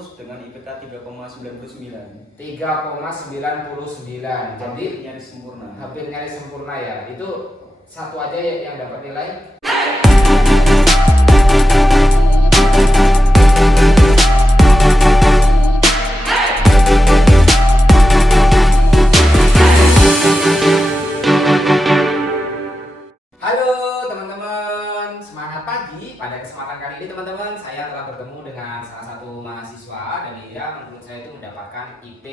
lulus dengan IPK 3,99. 3,99. Jadi nyaris sempurna. hampir nyaris sempurna ya. Itu satu aja yang dapat nilai. Halo teman-teman, semangat pagi. Pada kesempatan kali ini teman-teman, saya telah bertemu dengan salah satu mahasiswa dan dia menurut saya itu mendapatkan IP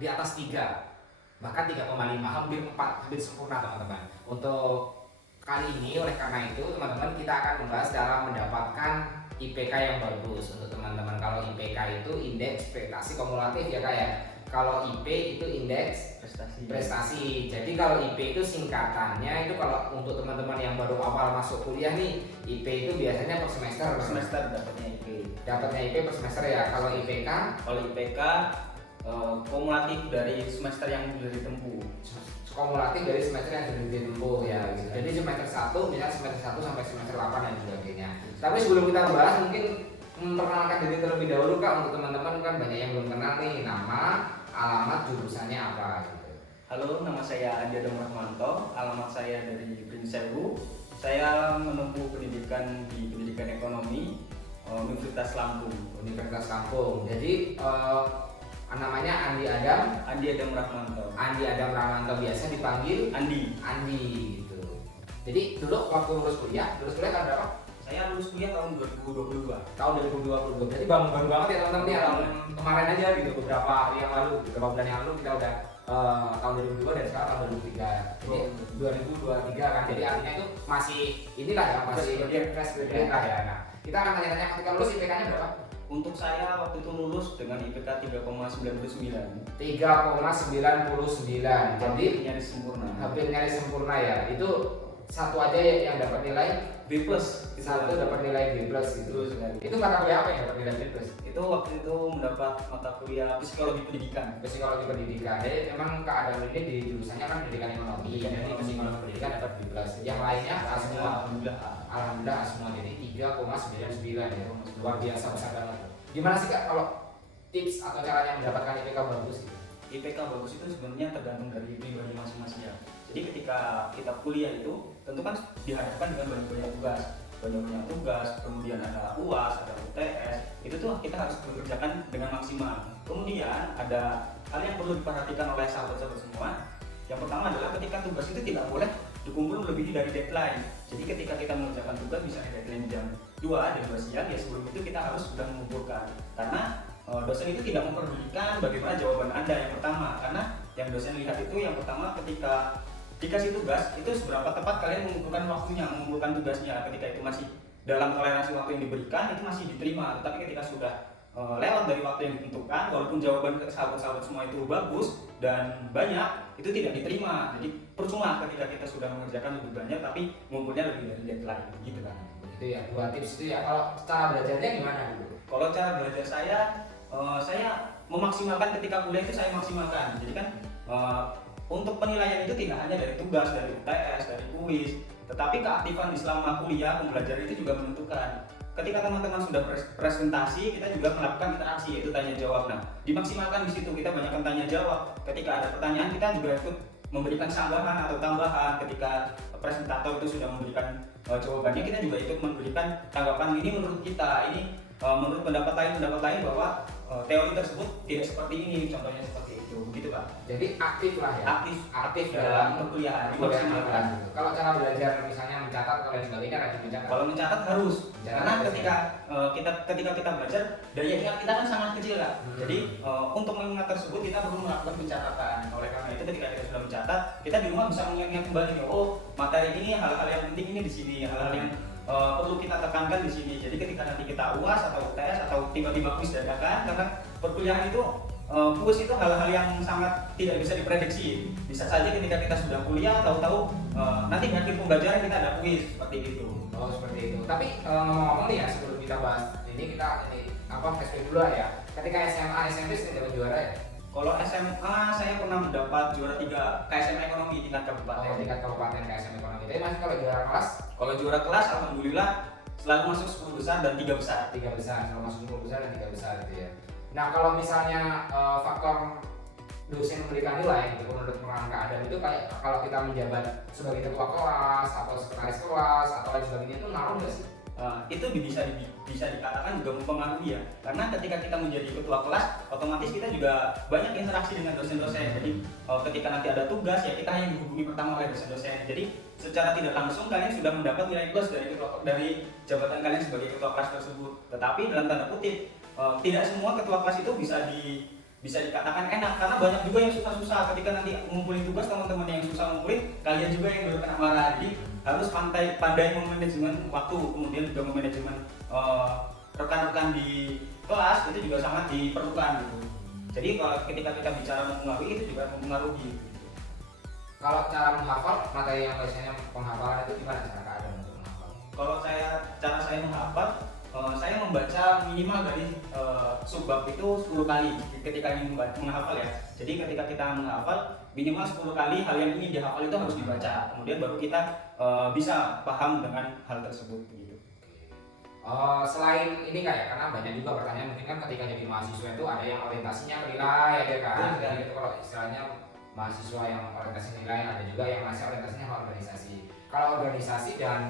di atas 3, bahkan 3,5, hampir 4, hampir sempurna teman-teman. Untuk kali ini oleh karena itu teman-teman kita akan membahas dalam mendapatkan IPK yang bagus. Untuk teman-teman, kalau IPK itu indeks prestasi kumulatif ya kak ya. Kalau IP itu indeks prestasi. Jadi kalau IP itu singkatannya itu, kalau untuk teman-teman yang baru awal masuk kuliah nih, IP itu biasanya per semester. Dapatnya IP. Dapatnya IP per semester ya. Kalau IPK kumulatif dari semester yang sudah ditempuh. Kumulatif dari semester yang sudah ditempuh ya. Gitu. Jadi semester 1 misalnya semester 1 sampai semester 8 dan sebagainya. Tapi sebelum kita bahas, mungkin memperkenalkan diri terlebih dahulu kak, untuk teman-teman kan banyak yang belum kenal nih, nama, alamat, jurusannya apa gitu. Halo, nama saya Andi Adam Rahmanto, alamat saya dari Prinsewu. Saya menempuh pendidikan di pendidikan ekonomi Universitas Lampung. Universitas Lampung. Jadi namanya Andi Adam Rahmanto. Andi Adam Rahmanto, biasa dipanggil Andi gitu. Jadi dulu waktu lulus kuliah tahun berapa? Saya lulus kuliah tahun 2022. Tahun 2022. Jadi baru banget ya teman-teman ya. Kemarin aja gitu, beberapa hari yang lalu, beberapa bulan yang lalu kita udah tahun 2022 dan sekarang tahun 2023. Jadi 2023 kan. Jadi artinya itu masih inilah ya, masih fresh graduate lah ya. Nah, kita akan tanya-tanya ketika lulus IPK-nya berapa? Untuk saya waktu itu lulus dengan IPK 3,99. 3,99. Jadi hampir nyaris sempurna ya. Itu satu aja yang dapat nilai B+. Satu dapat nilai B+ gitu. Itu mata kuliah apa yang dapat nilai B+? Itu waktu itu mendapat mata kuliah psikologi pendidikan. Psikologi pendidikan. Jadi memang keadaan ini di jurusannya kan pendidikan ekonomi. Jadi psikologi pendidikan dapat B+. Yang lainnya semua alhamdulillah semua. Jadi 3,99 ya. Luar biasa, besar banget. Gimana sih kak kalau tips atau caranya mendapatkan IPK bagus gitu? IPK bagus itu sebenarnya tergantung dari pribadi masing-masing ya. Jadi ketika kita kuliah itu tentu kan dihadapkan dengan banyak tugas, kemudian ada UAS, ada UTS, itu tuh kita harus mengerjakan dengan maksimal. Kemudian ada hal yang perlu diperhatikan oleh sahabat-sahabat semua. Yang pertama adalah ketika tugas itu tidak boleh dikumpul melebihi dari deadline. Jadi ketika kita mengerjakan tugas misalnya deadline jam 2 siang, ya sebelum itu kita harus sudah mengumpulkan. Karena dosen itu tidak memperdulikan bagaimana jawaban Anda yang pertama, karena yang dosen lihat itu yang pertama ketika dikasih tugas itu seberapa tepat kalian mengumpulkan tugasnya. Ketika itu masih dalam toleransi waktu yang diberikan itu masih diterima, tetapi ketika sudah lewat dari waktu yang ditentukan, walaupun jawaban sahabat-sahabat semua itu bagus dan banyak, itu tidak diterima. Jadi percuma ketika kita sudah mengerjakan lebih banyak tapi ngumpulnya lebih dari deadline gitu kan. Itu ya, dua tips itu ya. Kalau cara belajarnya gimana dulu? Kalau cara belajar saya memaksimalkan ketika kuliah itu saya maksimalkan. Jadi kan untuk penilaian itu tidak hanya dari tugas, dari UTS, dari kuis, tetapi keaktifan di selama kuliah pembelajaran itu juga menentukan. Ketika teman-teman sudah presentasi, kita juga melakukan interaksi, yaitu tanya jawab. Nah, dimaksimalkan di situ, kita banyakkan tanya jawab. Ketika ada pertanyaan, kita juga ikut memberikan sanggahan atau tambahan. Ketika presentator itu sudah memberikan jawabannya, kita juga ikut memberikan tanggapan, ini menurut kita, ini menurut pendapat lain bahwa teori tersebut tidak seperti ini, contohnya seperti itu, begitu Pak. Jadi aktif lah ya. Aktif dalam perkuliahan. Gitu. Kalau cara belajar misalnya mencatat atau lain sebagainya, rajin mencatat. Kalau mencatat harus, karena ketika kita belajar, daya ingat kita kan sangat kecil Kak. Jadi untuk mengingat tersebut kita perlu melakukan pencatatan. Oleh karena itu ketika kita sudah mencatat, kita di rumah bisa mengingat kembali, oh materi ini hal-hal yang penting ini di sini, hal-hal yang perlu kita tekankan di sini. Jadi ketika nanti kita UAS atau UTS atau tiba-tiba kuis dadakan, karena perkuliahan itu kuis itu hal-hal yang sangat tidak bisa diprediksi. Bisa saja ketika kita sudah kuliah tahu-tahu nanti di akhir pembelajaran kita ada kuis seperti itu. Oh seperti itu. Tapi ngomong-ngomong nih ya, sebelum kita bahas ini flashback dulu ya. Ketika SMA, SMP sering dapat juara ya? Kalau SMA saya pernah mendapat juara 3 KSM Ekonomi tingkat kabupaten. Oh, tingkat kabupaten KSM Ekonomi. Tapi masih kalau juara kelas? Kalau juara kelas alhamdulillah selalu masuk 10 besar dan 3 besar. 3 besar, selalu masuk 10 besar dan 3 besar gitu ya. Nah kalau misalnya faktor dosen memberikan nilai gitu menurut pengalaman Kak Adam itu kayak kalau kita menjabat sebagai ketua kelas atau sekretaris kelas atau lain sebagainya itu ngaruh nggak sih? Itu bisa dikatakan juga mempengaruhi ya, karena ketika kita menjadi ketua kelas otomatis kita juga banyak interaksi dengan dosen-dosen. Jadi ketika nanti ada tugas ya kita hanya dihubungi pertama oleh dosen-dosen, jadi secara tidak langsung kalian sudah mendapat nilai plus dari jabatan kalian sebagai ketua kelas tersebut. Tetapi dalam tanda kutip tidak semua ketua kelas itu bisa dikatakan enak, karena banyak juga yang susah-susah. Ketika nanti ngumpulin tugas, teman-teman yang susah ngumpulin, kalian juga yang baru kena marah. Jadi harus pandai memanajemen waktu, kemudian juga memanajemen rekan-rekan di kelas itu juga sangat diperlukan gitu. Jadi kalau ketika kita bicara mempengaruhi, itu juga mempengaruhi. Kalau cara menghafal materi yang biasanya penghafalan itu gimana cara Kak Adam untuk menghafal? Kalau cara saya menghafal, saya membaca minimal dari subbab itu 10 kali ketika ingin menghafal ya. Jadi ketika kita menghafal minimal 10 kali hal yang ingin dihafal itu harus dibaca. Kemudian baru kita bisa paham dengan hal tersebut gitu. Selain ini kayak karena banyak juga pertanyaan mungkin kan ketika jadi mahasiswa itu ada yang orientasinya ke nilai ya kan. Jadi itu kalau istilahnya mahasiswa yang orientasi nilai, ada juga yang masih orientasinya ke organisasi. Kalau organisasi dan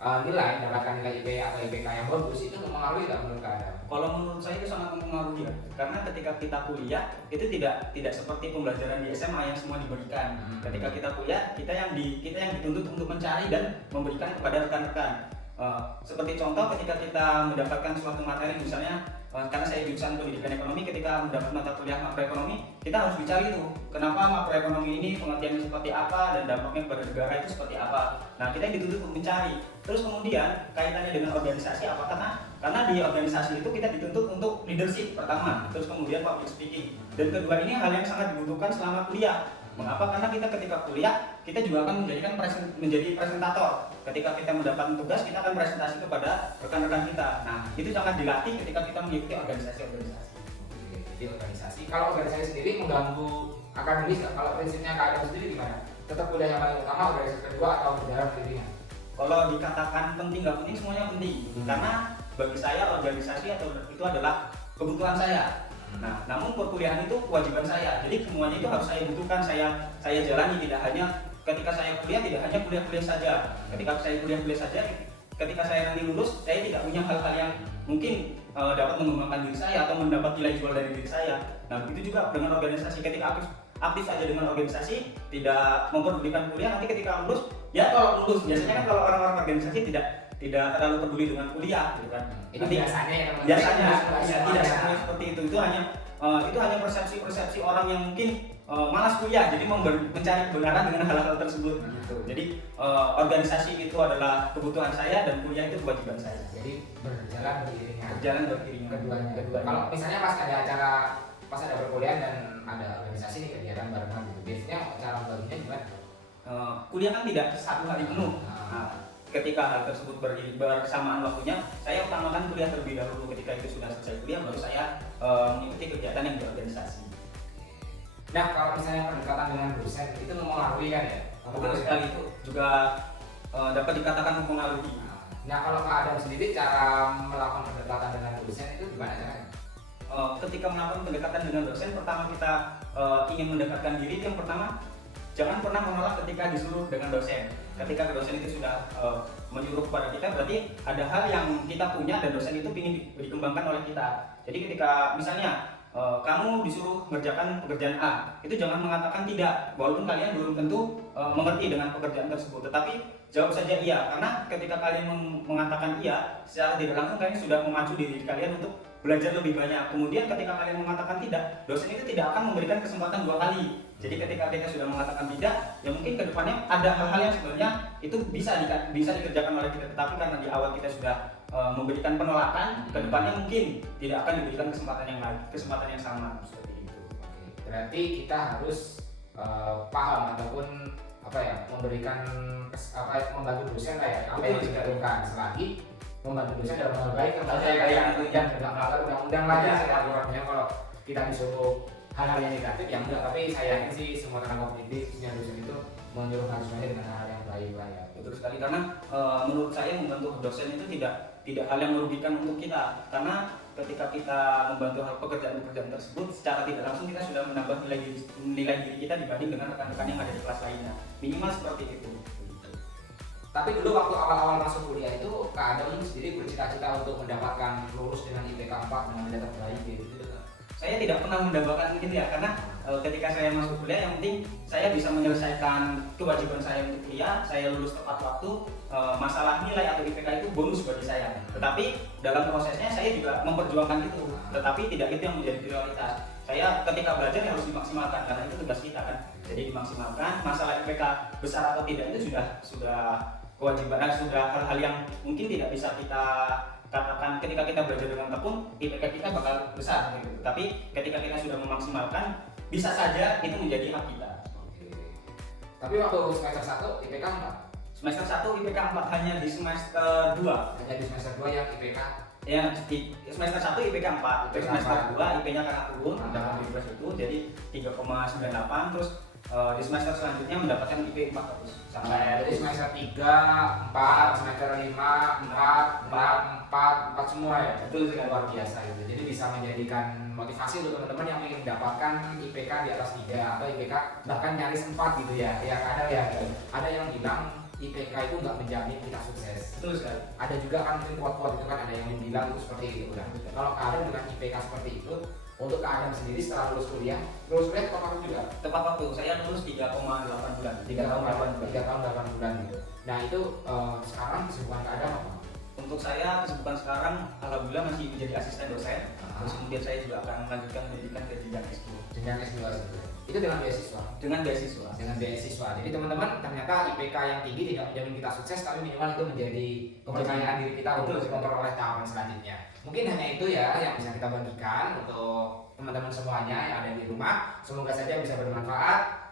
nilai mendapatkan nilai IP atau IPK yang bagus itu mempengaruhi nggak menurut Kak? Kalau menurut saya itu sangat mempengaruhi ya, karena ketika kita kuliah itu tidak seperti pembelajaran di SMA yang semua diberikan. Ketika kita kuliah kita yang dituntut untuk mencari dan memberikan kepada rekan-rekan. Seperti contoh ketika kita mendapatkan suatu materi misalnya, karena saya jurusan pendidikan ekonomi, ketika mendapat mata kuliah makroekonomi kita harus dicari tuh kenapa makroekonomi ini pengertiannya seperti apa dan dampaknya kepada negara itu seperti apa. Nah kita dituntut untuk mencari. Terus kemudian kaitannya dengan organisasi apa? Karena di organisasi itu kita dituntut untuk leadership pertama, terus kemudian public speaking, dan kedua ini hal yang sangat dibutuhkan selama kuliah. Mengapa? Karena kita ketika kuliah kita juga akan menjadi presentator. Ketika kita mendapatkan tugas kita akan presentasi kepada rekan-rekan kita. Nah itu sangat dilatih ketika kita mengikuti organisasi-organisasi. Jadi organisasi. Kalau organisasi sendiri mengganggu akademis, kalau prinsipnya Kak Adam sendiri gimana? Tetap kuliah yang paling utama, organisasi kedua atau berjalan sendirinya? Kalau dikatakan penting nggak penting semuanya penting. Karena bagi saya organisasi itu adalah kebutuhan saya. Nah, namun perkuliahan itu kewajiban saya. Jadi semuanya itu harus saya butuhkan, saya jalani. Tidak hanya ketika saya kuliah, tidak hanya kuliah saja. Ketika saya kuliah saja, ketika saya nanti lulus, saya tidak punya hal-hal yang mungkin dapat mengembangkan diri saya atau mendapat nilai jual dari diri saya. Nah, begitu juga dengan organisasi. Ketika aktif saja dengan organisasi, tidak memperdulikan kuliah, nanti ketika lulus, ya kalau lulus biasanya kan kalau orang-orang organisasi tidak terlalu peduli dengan kuliah gitu kan. Itu nanti biasanya tidak semuanya seperti itu. Itu hanya persepsi orang yang mungkin malas kuliah, jadi mencari kebenaran dengan hal-hal tersebut gitu. Jadi organisasi itu adalah kebutuhan saya dan kuliah itu kewajiban saya. Jadi berjalan beriringan. Keduanya. Kalau misalnya pas ada perkuliahan dan ada organisasi nih kegiatan barengan gitu, biasanya cara membaginya gimana? Kuliah kan tidak satu hari penuh. Ketika hal tersebut bersamaan waktunya, saya utamakan kuliah terlebih dahulu. Ketika itu sudah selesai kuliah, baru saya mengikuti kegiatan yang berorganisasi. Nah, kalau misalnya pendekatan dengan dosen itu mempengaruhi kan ya? Betul sekali, itu juga dapat dikatakan mempengaruhi. Nah, kalau Kak Adam sendiri cara melakukan pendekatan dengan dosen itu gimana caranya? Ketika melakukan pendekatan dengan dosen, pertama kita ingin mendekatkan diri. Yang pertama, jangan pernah menolak ketika disuruh dengan dosen. Ketika dosen itu sudah menyuruh kepada kita, berarti ada hal yang kita punya dan dosen itu ingin dikembangkan oleh kita. Jadi ketika misalnya kamu disuruh mengerjakan pekerjaan A, itu jangan mengatakan tidak, walaupun kalian belum tentu mengerti dengan pekerjaan tersebut. Tetapi jawab saja iya, karena ketika kalian mengatakan iya, secara tidak langsung kalian sudah memacu diri kalian untuk belajar lebih banyak. Kemudian ketika kalian mengatakan tidak, dosen itu tidak akan memberikan kesempatan 2 kali. Jadi ketika kita sudah mengatakan tidak, ya mungkin kedepannya ada hal-hal yang sebenarnya itu bisa dikerjakan oleh kita, tetapi karena di awal kita sudah memberikan penolakan, kedepannya mungkin tidak akan diberikan kesempatan yang sama seperti itu. Berarti kita harus paham ataupun memberikan membantu dosen lah ya, apa yang dibutuhkan. Selagi membantu dosen dalam hal baik, kayak tidak melanggar undang-undang lagi aturannya. Kalau kita disuruh hal-hal yang negatif yang enggak, tapi saya yakin sih semua tenaga pendidik khususnya dosen itu menyuruh mahasiswanya dengan hal yang baik lah ya. Betul sekali, karena menurut saya membantu dosen itu tidak hal yang merugikan untuk kita, karena ketika kita membantu hal pekerjaan-pekerjaan tersebut secara tidak langsung kita sudah menambah nilai diri kita dibanding dengan rekan-rekan yang ada di kelas lainnya, minimal seperti itu. Tapi dulu waktu awal-awal masuk kuliah itu Kak Adam sendiri bercita-cita untuk mendapatkan lulus dengan IPK 4 dengan nilai terbaik gitu. Saya tidak pernah mendapatkan gitu ya, karena ketika saya masuk kuliah yang penting saya bisa menyelesaikan kewajiban saya untuk kuliah, saya lulus tepat waktu, masalah nilai atau IPK itu bonus bagi saya. Tetapi dalam prosesnya saya juga memperjuangkan itu, tetapi tidak itu yang menjadi prioritas. Saya ketika belajar harus dimaksimalkan karena itu tugas kita kan. Jadi dimaksimalkan, masalah IPK besar atau tidak itu sudah kewajiban, sudah hal-hal yang mungkin tidak bisa kita katakan ketika kita belajar dengan tekun IPK kita bakal besar gitu. Tapi ketika kita sudah memaksimalkan bisa saja itu menjadi hak kita. Oke. Tapi waktu semester 1 IPK 4. Semester 1 IPK 4 hanya di semester 2. Hanya di semester 2 yang IPK. Ya di semester 1 IPK 4. Terus semester 2 IP-nya karena turun dapat itu jadi 3,98 terus di semester selanjutnya mendapatkan IP 400 sampai Jadi semester 3, 4, semester 5, 4, 4 semua ya. Betul sekali. Luar biasa gitu. Jadi bisa menjadikan motivasi untuk teman-teman yang ingin mendapatkan IPK di atas 3 atau IPK bahkan nyaris 4 gitu ya. Yang ada ya. Ada yang bilang IPK itu nggak menjamin kita sukses. Betul sekali. Ada juga kan mungkin quote-quote itu kan ada yang bilang itu seperti itu kan. Kalau kalian dengan IPK seperti itu, untuk keadaan sendiri setelah lulus kuliah tepat waktu juga. Tepat waktu saya lulus 3,8 bulan. 3 tahun 8 bulan gitu. Nah itu sekarang kesibukan keadaan apa? Untuk saya kesibukan sekarang alhamdulillah masih menjadi asisten dosen. Terus kemudian saya juga akan melanjutkan pendidikan ke jenjang S2. Jenjang S2 itu dengan beasiswa. Dengan beasiswa. Dengan beasiswa. Jadi teman-teman ternyata IPK yang tinggi tidak menjamin kita sukses, tapi minimal itu menjadi kepercayaan diri kita untuk memperoleh tahapan selanjutnya. Mungkin hanya itu ya yang bisa kita bagikan untuk teman-teman semuanya yang ada di rumah. Semoga saja bisa bermanfaat.